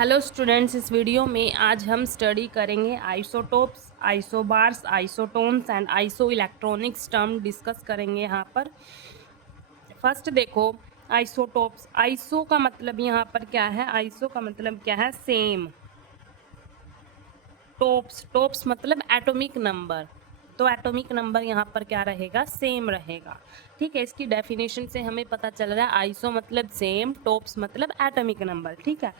Hello students, इस video में आज हम स्टडी करेंगे isotopes, isobars, isotones and iso electronics term discuss करेंगे यहाँ पर। फर्स्ट देखो, आइसोटोप्स। आइसो का मतलब यहाँ पर क्या है? आइसो का मतलब क्या है? सेम। टोप्स, टोप्स मतलब एटॉमिक नंबर। तो एटॉमिक नंबर यहाँ पर क्या रहेगा? सेम रहेगा। ठीक है, इसकी डेफिनेशन से हमें पता चल रहा है आइसो मतलब सेम, टोप्स मतलब एटॉमिक नंबर। ठीक है,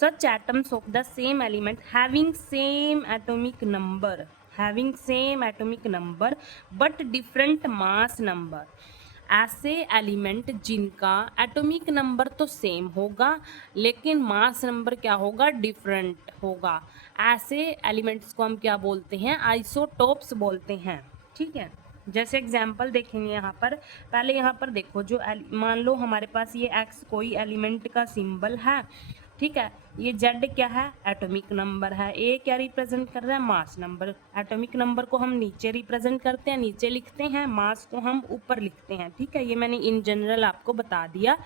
such atoms of the same element having same atomic number, having same atomic number but different mass number. ऐसे एलिमेंट जिनका एटॉमिक नंबर तो सेम होगा लेकिन मास नंबर क्या होगा? डिफरेंट होगा। ऐसे एलिमेंट्स को हम क्या बोलते हैं? आइसोटोप्स बोलते हैं। ठीक है, जैसे एग्जाम्पल देखेंगे यहाँ पर। पहले यहाँ पर देखो, जो मान लो हमारे पास ये एक्स कोई एलिमेंट का सिंबल है। ठीक है, ये जेड क्या है? एटॉमिक नंबर है। ए क्या रिप्रेजेंट कर रहा है? Mass number. एटॉमिक नंबर को हम नीचे रिप्रेजेंट करते हैं, नीचे लिखते हैं, मास को हम ऊपर लिखते हैं। ठीक है, ये मैंने इन जनरल आपको बता दिया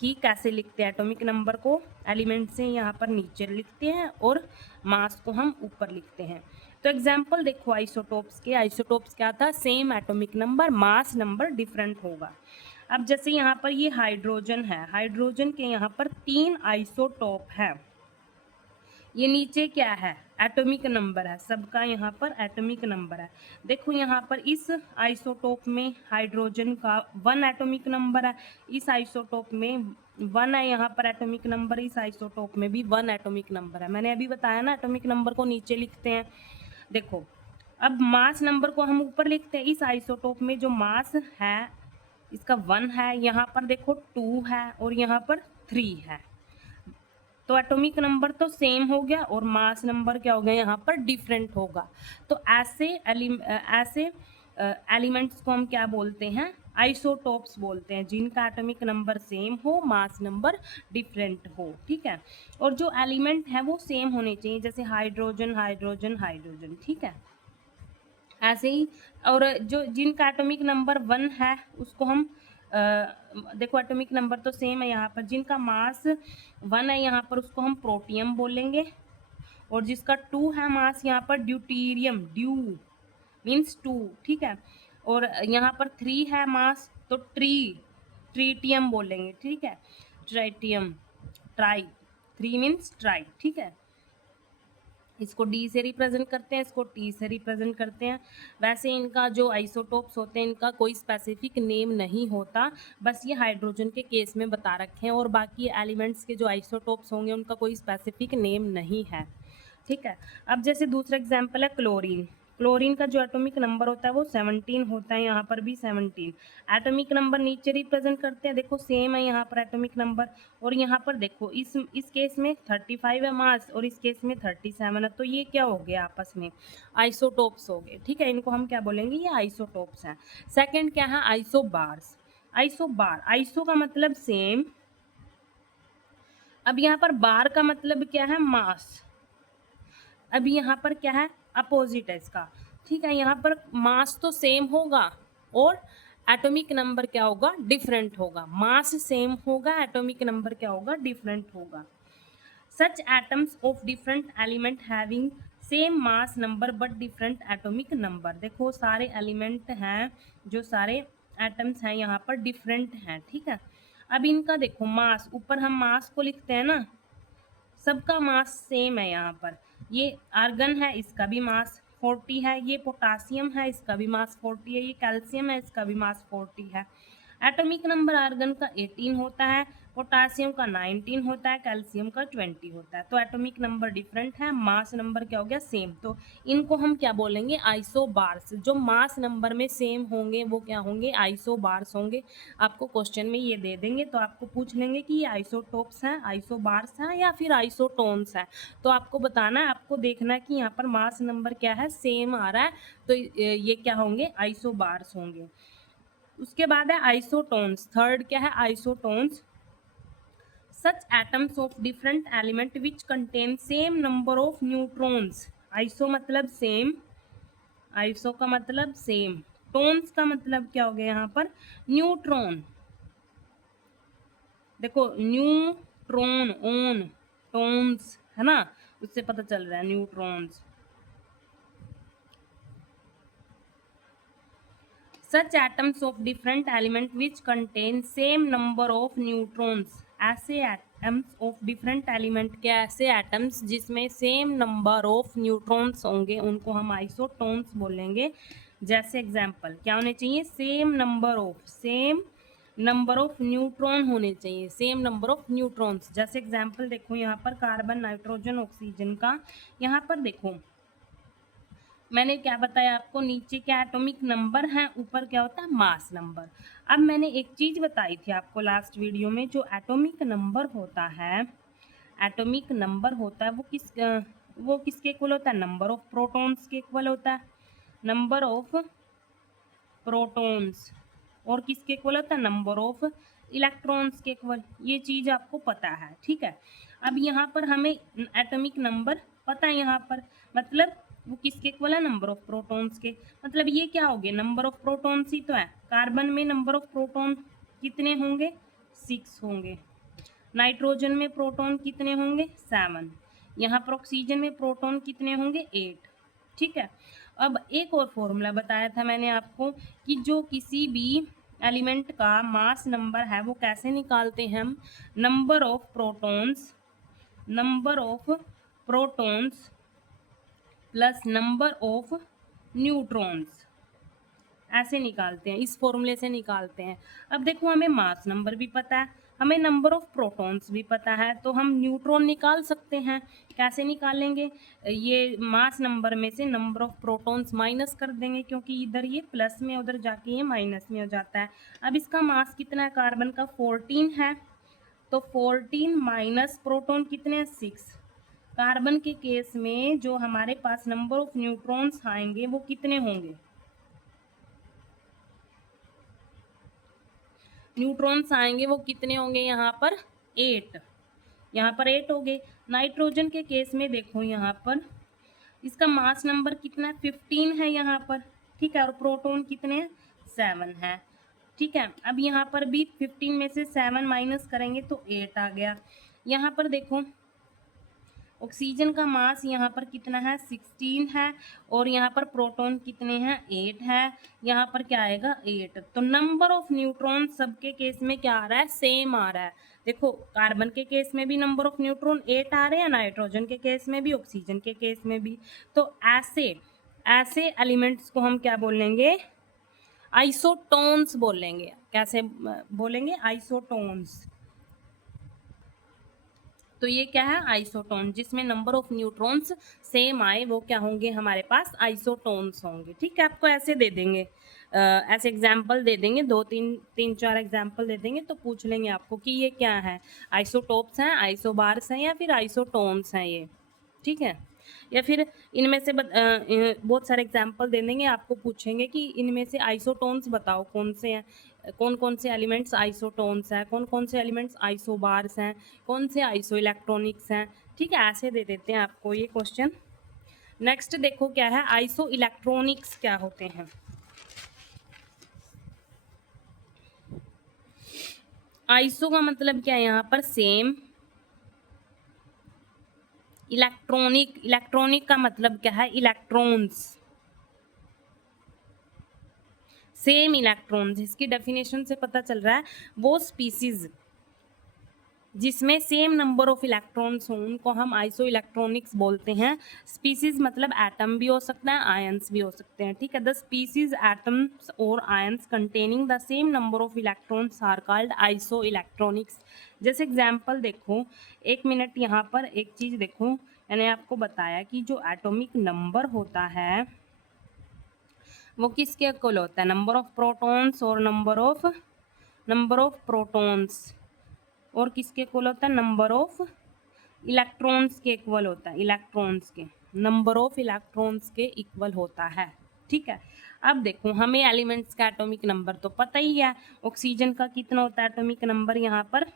कि कैसे लिखते हैं। एटॉमिक नंबर को एलिमेंट से यहाँ पर नीचे लिखते हैं और मास को हम ऊपर लिखते हैं। तो एग्जाम्पल देखो आइसोटोप्स के। आइसोटोप्स क्या था? Same atomic number, mass number different होगा। अब जैसे यहाँ पर ये हाइड्रोजन है, हाइड्रोजन के यहाँ पर 3 आइसोटोप है। ये नीचे क्या है? एटॉमिक नंबर है, सबका यहाँ पर एटॉमिक नंबर है। देखो यहाँ पर इस आइसोटोप में हाइड्रोजन का 1 एटॉमिक नंबर है, इस आइसोटोप में 1 है यहाँ पर एटॉमिक नंबर, इस आइसोटोप में भी 1 एटॉमिक नंबर है। मैंने अभी बताया ना, एटॉमिक नंबर को नीचे लिखते हैं। देखो, अब मास नंबर को हम ऊपर लिखते हैं। इस आइसोटोप में जो मास है इसका 1 है, यहाँ पर देखो 2 है और यहाँ पर 3 है। तो एटॉमिक नंबर तो सेम हो गया और मास नंबर क्या हो गया? यहाँ पर डिफरेंट होगा। तो ऐसे एलिमेंट्स को हम क्या बोलते हैं? आइसोटोप्स बोलते हैं, जिनका एटॉमिक नंबर सेम हो, मास नंबर डिफरेंट हो। ठीक है, और जो एलिमेंट है वो सेम होने चाहिए, जैसे हाइड्रोजन हाइड्रोजन हाइड्रोजन। ठीक है, ऐसे ही। और जो जिनका एटॉमिक नंबर 1 है उसको हम देखो एटॉमिक नंबर तो सेम है यहाँ पर, जिनका मास 1 है यहाँ पर उसको हम प्रोटियम बोलेंगे। और जिसका 2 है मास यहाँ पर ड्यूटीरियम, ड्यू मीन्स 2। ठीक है, और यहाँ पर 3 है मास तो ट्रीटियम बोलेंगे। ठीक है, ट्राइटियम, ट्राई, 3 मीन्स ट्राई। ठीक है, इसको डी से रिप्रेजेंट करते हैं, इसको टी से रिप्रेजेंट करते हैं। वैसे इनका जो आइसोटोप्स होते हैं इनका कोई स्पेसिफिक नेम नहीं होता, बस ये हाइड्रोजन के केस में बता रखे हैं, और बाकी एलिमेंट्स के जो आइसोटोप्स होंगे उनका कोई स्पेसिफिक नेम नहीं है। ठीक है, अब जैसे दूसरा एग्जाम्पल है क्लोरीन। क्लोरीन का जो एटॉमिक नंबर होता है वो 17 होता है, यहाँ पर भी 17। एटॉमिक नंबर नीचे रिप्रेजेंट करते हैं, देखो सेम है यहाँ पर एटॉमिक नंबर। और यहाँ पर देखो इस केस में 35 है मास और इस केस में 37 है, तो ये क्या हो गया? आपस में आइसोटोप्स हो गए। ठीक है, इनको हम क्या बोलेंगे? ये आइसोटोप्स हैं। सेकेंड क्या है? आइसोबार्स। आइसोबार, आइसो का मतलब सेम। अब यहाँ पर बार का मतलब क्या है? मास। अभी यहाँ पर क्या है? अपोजिट है इसका। ठीक है, यहाँ पर मास तो सेम होगा और एटॉमिक नंबर क्या होगा? डिफरेंट होगा। मास सेम होगा, एटॉमिक नंबर क्या होगा? डिफरेंट होगा। Such atoms of different element having same mass number but different atomic number. देखो सारे एलिमेंट हैं, जो सारे एटम्स हैं यहाँ पर डिफरेंट हैं। ठीक है, अब इनका देखो मास, ऊपर हम मास को लिखते हैं ना, सबका मास सेम है यहाँ पर। ये आर्गन है, इसका भी मास 40 है। ये पोटासियम है, इसका भी मास 40 है। ये कैल्शियम है, इसका भी मास 40 है। एटॉमिक नंबर आर्गन का 18 होता है, पोटासियम का 19 होता है, कैल्शियम का 20 होता है। तो एटॉमिक नंबर डिफरेंट है, मास नंबर क्या हो गया? सेम। तो इनको हम क्या बोलेंगे? आइसोबार्स। जो मास नंबर में सेम होंगे वो क्या होंगे? आइसोबार्स होंगे। आपको क्वेश्चन में ये दे देंगे तो आपको पूछ लेंगे कि ये आइसोटोप्स हैं, आइसोबार्स हैं या फिर आइसोटोन्स हैं। तो आपको बताना है, आपको देखना है कि यहाँ पर मास नंबर क्या है? सेम आ रहा है, तो ये क्या होंगे? आइसोबार्स होंगे। उसके बाद है आइसोटोन्स। थर्ड क्या है? Isotones. Such atoms of different element which contain same number of neutrons. Iso मतलब सेम, आइसो का मतलब सेम, टोन्स का मतलब क्या हो गया यहाँ पर? न्यूट्रॉन। देखो न्यूट्रॉन, ओन, टोन्स, है ना, उससे पता चल रहा है neutrons. Such atoms of different element which contain same number of neutrons, ऐसे atoms of different element के ऐसे atoms जिसमें same number of neutrons होंगे उनको हम आइसोटोन्स बोलेंगे। जैसे एग्जाम्पल क्या होने चाहिए, सेम नंबर ऑफ न्यूट्रॉन होने चाहिए, सेम नंबर ऑफ न्यूट्रॉन्स। जैसे एग्जाम्पल देखो यहाँ पर कार्बन, नाइट्रोजन, ऑक्सीजन का, यहाँ पर देखो मैंने क्या बताया आपको, नीचे क्या एटॉमिक नंबर है, ऊपर क्या होता है मास नंबर। अब मैंने एक चीज बताई थी आपको लास्ट वीडियो में, जो एटॉमिक नंबर होता है, एटॉमिक नंबर होता है वो किसके इक्वल होता है, नंबर ऑफ प्रोटॉन्स के इक्वल होता है, नंबर ऑफ प्रोटॉन्स, और किसके इक्वल होता है, नंबर ऑफ इलेक्ट्रॉन्स के इक्वल। ये चीज आपको पता है, ठीक है। अब यहाँ पर हमें एटॉमिक नंबर पता है, यहाँ पर मतलब वो किसके इक्वल है, नंबर ऑफ प्रोटॉन्स के। मतलब ये क्या हो गया, नंबर ऑफ प्रोटॉन्स ही तो है। कार्बन में नंबर ऑफ प्रोटॉन कितने होंगे, 6 होंगे। नाइट्रोजन में प्रोटॉन कितने होंगे, 7। यहाँ पर ऑक्सीजन में प्रोटॉन कितने होंगे, 8। ठीक है। अब एक और फॉर्मूला बताया था मैंने आपको कि जो किसी भी एलिमेंट का मास नंबर है वो कैसे निकालते हैं हम, number of protons plus number of neutrons, ऐसे निकालते हैं, इस फॉर्मूले से निकालते हैं। अब देखो हमें मास नंबर भी पता है, हमें नंबर ऑफ प्रोटॉन्स भी पता है, तो हम न्यूट्रॉन निकाल सकते हैं। कैसे निकालेंगे, ये मास नंबर में से नंबर ऑफ प्रोटॉन्स माइनस कर देंगे, क्योंकि इधर ये प्लस में उधर जाके ये माइनस में हो जाता है। अब इसका मास कितना है, कार्बन का 14 है, तो 14 माइनस प्रोटॉन कितने हैं, 6। कार्बन के केस में जो हमारे पास नंबर ऑफ न्यूट्रॉन्स आएंगे वो कितने होंगे, न्यूट्रॉन्स आएंगे वो कितने होंगे, यहाँ पर 8, यहाँ पर 8 हो गए। नाइट्रोजन के केस में देखो यहाँ पर इसका मास नंबर कितना है, 15 है यहाँ पर, ठीक है, और प्रोटॉन कितने हैं, 7 है, ठीक है। अब यहाँ पर भी 15 में से 7 माइनस करेंगे तो 8 आ गया। यहाँ पर देखो ऑक्सीजन का मास यहाँ पर कितना है, 16 है, और यहाँ पर प्रोटॉन कितने हैं, 8 है, यहाँ पर क्या आएगा, 8। तो नंबर ऑफ न्यूट्रॉन सबके केस में क्या आ रहा है, सेम आ रहा है। देखो कार्बन के केस में भी नंबर ऑफ न्यूट्रॉन 8 आ रहे हैं, नाइट्रोजन के केस में भी, ऑक्सीजन के केस में भी। तो ऐसे एलिमेंट्स को हम क्या बोलेंगे, आइसोटोन्स बोलेंगे। कैसे बोलेंगे, आइसोटोन्स। तो ये क्या है, आइसोटोन, जिसमें नंबर ऑफ न्यूट्रॉन्स सेम आए वो क्या होंगे, हमारे पास आइसोटोन्स होंगे। ठीक है, आपको ऐसे दे देंगे, ऐसे एग्जाम्पल दे देंगे, 2-3-4 एग्जाम्पल दे देंगे, तो पूछ लेंगे आपको कि ये क्या है, आइसोटोप्स हैं, आइसोबार्स हैं, या फिर आइसोटोन्स हैं ये। ठीक है, या फिर इनमें से बहुत सारे एग्जाम्पल दे देंगे, आपको पूछेंगे कि इनमें से आइसोटोन्स बताओ कौन से हैं, कौन कौन से एलिमेंट्स आइसोटोन्स हैं, कौन कौन से एलिमेंट्स आइसोबार्स हैं, कौन से आइसो इलेक्ट्रॉनिक्स हैं। ठीक है, ऐसे दे देते हैं आपको ये क्वेश्चन। नेक्स्ट देखो क्या है, आइसो इलेक्ट्रॉनिक्स क्या होते हैं। आइसो का मतलब क्या है, यहाँ पर सेम, इलेक्ट्रॉनिक का मतलब क्या है, इलेक्ट्रॉन्स, सेम इलेक्ट्रॉन्स। इसकी डेफिनेशन से पता चल रहा है वो स्पीसीज जिसमें सेम नंबर ऑफ इलेक्ट्रॉन्स हों उनको हम आइसो इलेक्ट्रॉनिक्स बोलते हैं। स्पीसीज मतलब एटम भी हो सकता है, आयंस भी हो सकते हैं। ठीक है, द स्पीसीज एटम्स और ions containing the same number of electrons are called isoelectronics. जैसे एग्जाम्पल देखो, 1 मिनट यहाँ पर एक चीज देखो, मैंने आपको बताया कि जो एटॉमिक नंबर होता है वो किसके इक्वल होता है, नंबर ऑफ प्रोटॉन्स और नंबर ऑफ प्रोटॉन्स, और किसके इक्वल होता है, नंबर ऑफ इलेक्ट्रॉन्स के इक्वल होता है, इलेक्ट्रॉन्स के, नंबर ऑफ इलेक्ट्रॉन्स के इक्वल होता है। ठीक है, अब देखो हमें एलिमेंट्स का एटॉमिक नंबर तो पता ही है, ऑक्सीजन का कितना होता है एटॉमिक नंबर, यहाँ पर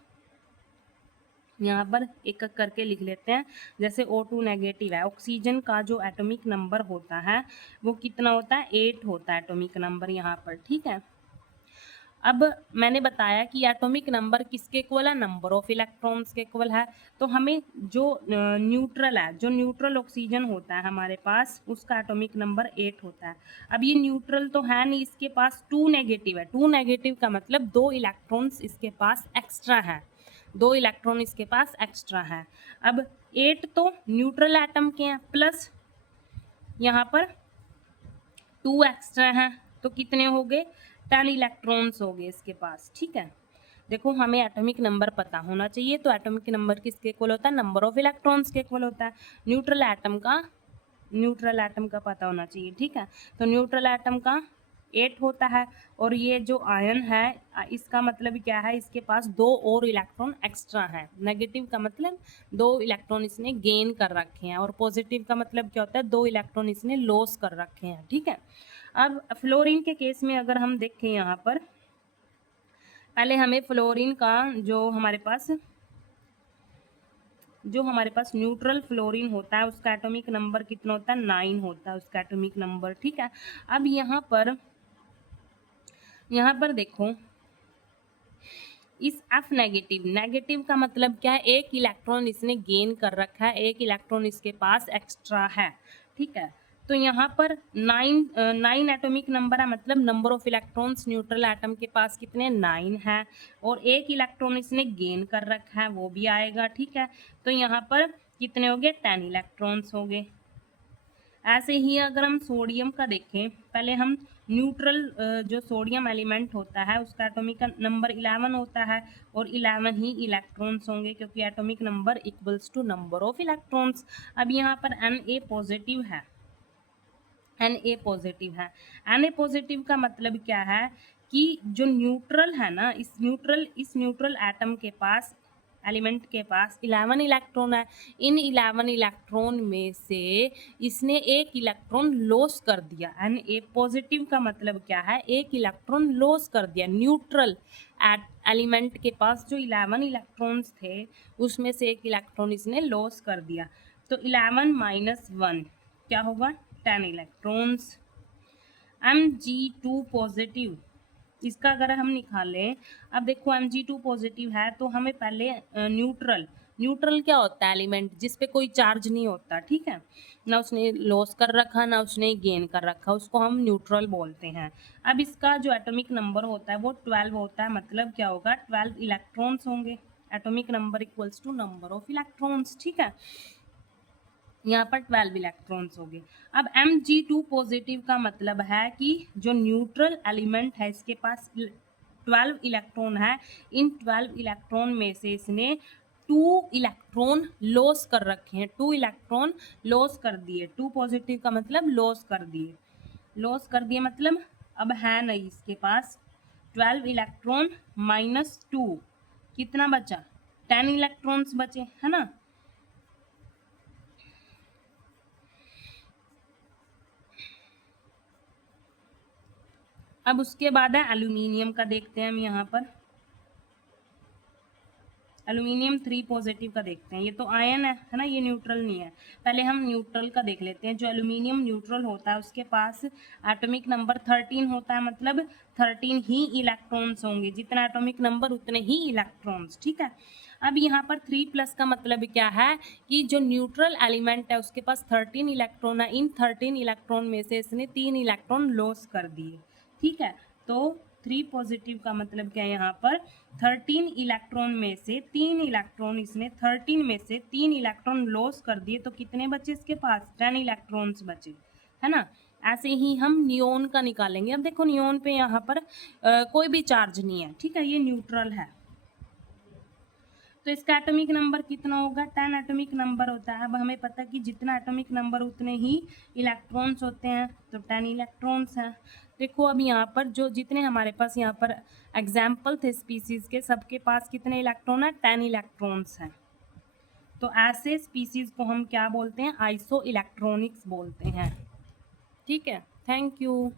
एक एक करके लिख लेते हैं। जैसे O2 नेगेटिव है, ऑक्सीजन का जो एटॉमिक नंबर होता है वो कितना होता है, 8 होता है एटॉमिक नंबर यहाँ पर। ठीक है, अब मैंने बताया कि एटॉमिक नंबर किसके इक्वल है, नंबर ऑफ इलेक्ट्रॉन्स के इक्वल है। तो हमें जो न्यूट्रल है, जो न्यूट्रल ऑक्सीजन होता है हमारे पास, उसका एटॉमिक नंबर 8 होता है। अब ये न्यूट्रल तो है नहीं, इसके पास 2 नेगेटिव है। 2 नेगेटिव का मतलब 2 इलेक्ट्रॉन्स इसके पास एक्स्ट्रा है, 2 इलेक्ट्रॉन इसके पास एक्स्ट्रा है। अब 8 तो न्यूट्रल एटम के हैं, प्लस यहाँ पर 2 एक्स्ट्रा हैं, तो कितने हो गए, 10 इलेक्ट्रॉन्स हो गए इसके पास। ठीक है, देखो हमें एटॉमिक नंबर पता होना चाहिए, तो एटॉमिक नंबर किसके इक्वल होता है, नंबर ऑफ इलेक्ट्रॉन्स के इक्वल होता है। न्यूट्रल एटम का पता होना चाहिए। ठीक है, तो न्यूट्रल एटम का 8 होता है, और ये जो आयन है इसका मतलब क्या है, इसके पास 2 और इलेक्ट्रॉन एक्स्ट्रा है। नेगेटिव का मतलब 2 इलेक्ट्रॉन इसने गेन कर रखे हैं, और पॉजिटिव का मतलब क्या होता है, 2 इलेक्ट्रॉन इसने लॉस कर रखे हैं। ठीक है, अब फ्लोरीन के केस में अगर हम देखें, यहाँ पर पहले हमें फ्लोरीन का जो हमारे पास न्यूट्रल फ्लोरीन होता है, उसका एटॉमिक नंबर कितना होता है, 9 होता है उसका एटॉमिक नंबर। ठीक है, अब यहाँ पर देखो, इस F नेगेटिव का मतलब क्या है, एक इलेक्ट्रॉन इसने गेन कर रखा है, एक इलेक्ट्रॉन इसके पास एक्स्ट्रा है। ठीक है, तो यहाँ पर 9 एटॉमिक नंबर है, मतलब number of electrons neutral atom के पास कितने, 9 है, और एक इलेक्ट्रॉन इसने गेन कर रखा है, वो भी आएगा। ठीक है, तो यहाँ पर कितने हो गए, 10 इलेक्ट्रॉन्स हो गए। ऐसे ही अगर हम सोडियम का देखें, पहले हम न्यूट्रल जो सोडियम एलिमेंट होता है उसका एटॉमिक नंबर 11 होता है, और 11 ही इलेक्ट्रॉन्स होंगे, क्योंकि atomic number equals to number of electrons. अब यहाँ पर Na पॉजिटिव है, Na पॉजिटिव का मतलब क्या है कि जो न्यूट्रल है ना, इस न्यूट्रल एटम के पास, एलिमेंट के पास 11 इलेक्ट्रॉन है। इन 11 इलेक्ट्रॉन में से इसने एक इलेक्ट्रॉन लॉस कर दिया। Na पॉजिटिव का मतलब क्या है, एक इलेक्ट्रॉन लॉस कर दिया। न्यूट्रल एलिमेंट के पास जो 11 इलेक्ट्रॉन्स थे, उसमें से एक इलेक्ट्रॉन इसने लॉस कर दिया, तो 11 माइनस 1 क्या होगा, 10 इलेक्ट्रॉन्स। Mg2 पॉजिटिव, इसका अगर हम निकालें, अब देखो Mg2 पॉजिटिव है, तो हमें पहले न्यूट्रल क्या होता है, एलिमेंट जिस पे कोई चार्ज नहीं होता। ठीक है, ना उसने लॉस कर रखा ना उसने गेन कर रखा, उसको हम न्यूट्रल बोलते हैं। अब इसका जो एटॉमिक नंबर होता है वो 12 होता है, मतलब क्या होगा, 12 इलेक्ट्रॉन्स होंगे। Atomic number equals to number of electrons. ठीक है, यहाँ पर 12 इलेक्ट्रॉन्स हो गए। अब Mg2 पॉजिटिव का मतलब है कि जो न्यूट्रल एलिमेंट है इसके पास 12 इलेक्ट्रॉन है, इन 12 इलेक्ट्रॉन में से इसने 2 इलेक्ट्रॉन लॉस कर रखे हैं, 2 इलेक्ट्रॉन लॉस कर दिए। 2 पॉजिटिव का मतलब लॉस कर दिए मतलब अब है नहीं इसके पास। 12 इलेक्ट्रॉन माइनस 2 कितना बचा, 10 इलेक्ट्रॉन्स बचे, है ना। अब उसके बाद है एल्यूमिनियम का, देखते हैं हम यहाँ पर एल्यूमिनियम 3 पॉजिटिव का देखते हैं। ये तो आयन है ना, ये न्यूट्रल नहीं है। पहले हम न्यूट्रल का देख लेते हैं। जो एल्यूमिनियम न्यूट्रल होता है उसके पास एटॉमिक नंबर 13 होता है, मतलब 13 ही इलेक्ट्रॉन्स होंगे, जितना एटॉमिक नंबर उतने ही इलेक्ट्रॉन्स। ठीक है, अब यहाँ पर 3+ का मतलब क्या है कि जो न्यूट्रल एलिमेंट है उसके पास 13 इलेक्ट्रॉन है, इन 13 इलेक्ट्रॉन में से इसने 3 इलेक्ट्रॉन लॉस कर दिए। ठीक है, तो 3 पॉजिटिव का मतलब क्या है, यहाँ पर 13 इलेक्ट्रॉन में से 3 इलेक्ट्रॉन इसने 13 में से 3 इलेक्ट्रॉन लॉस कर दिए, तो कितने बचे इसके पास, 10 इलेक्ट्रॉन्स बचे, है ना। ऐसे ही हम नियोन का निकालेंगे। अब देखो नियोन पे यहाँ पर कोई भी चार्ज नहीं है। ठीक है, ये न्यूट्रल है, तो इसका एटॉमिक नंबर कितना होगा, 10 एटॉमिक नंबर होता है। अब हमें पता है कि जितना एटॉमिक नंबर उतने ही इलेक्ट्रॉन्स होते हैं, तो 10 इलेक्ट्रॉन्स हैं। देखो अब यहाँ पर जो जितने हमारे पास यहाँ पर एग्जाम्पल थे स्पीसीज़ के, सबके पास कितने इलेक्ट्रॉन है, 10 इलेक्ट्रॉन्स हैं। तो ऐसे स्पीसीज़ को हम क्या बोलते हैं, आइसो इलेक्ट्रॉनिक्स बोलते हैं। ठीक है, थैंक यू।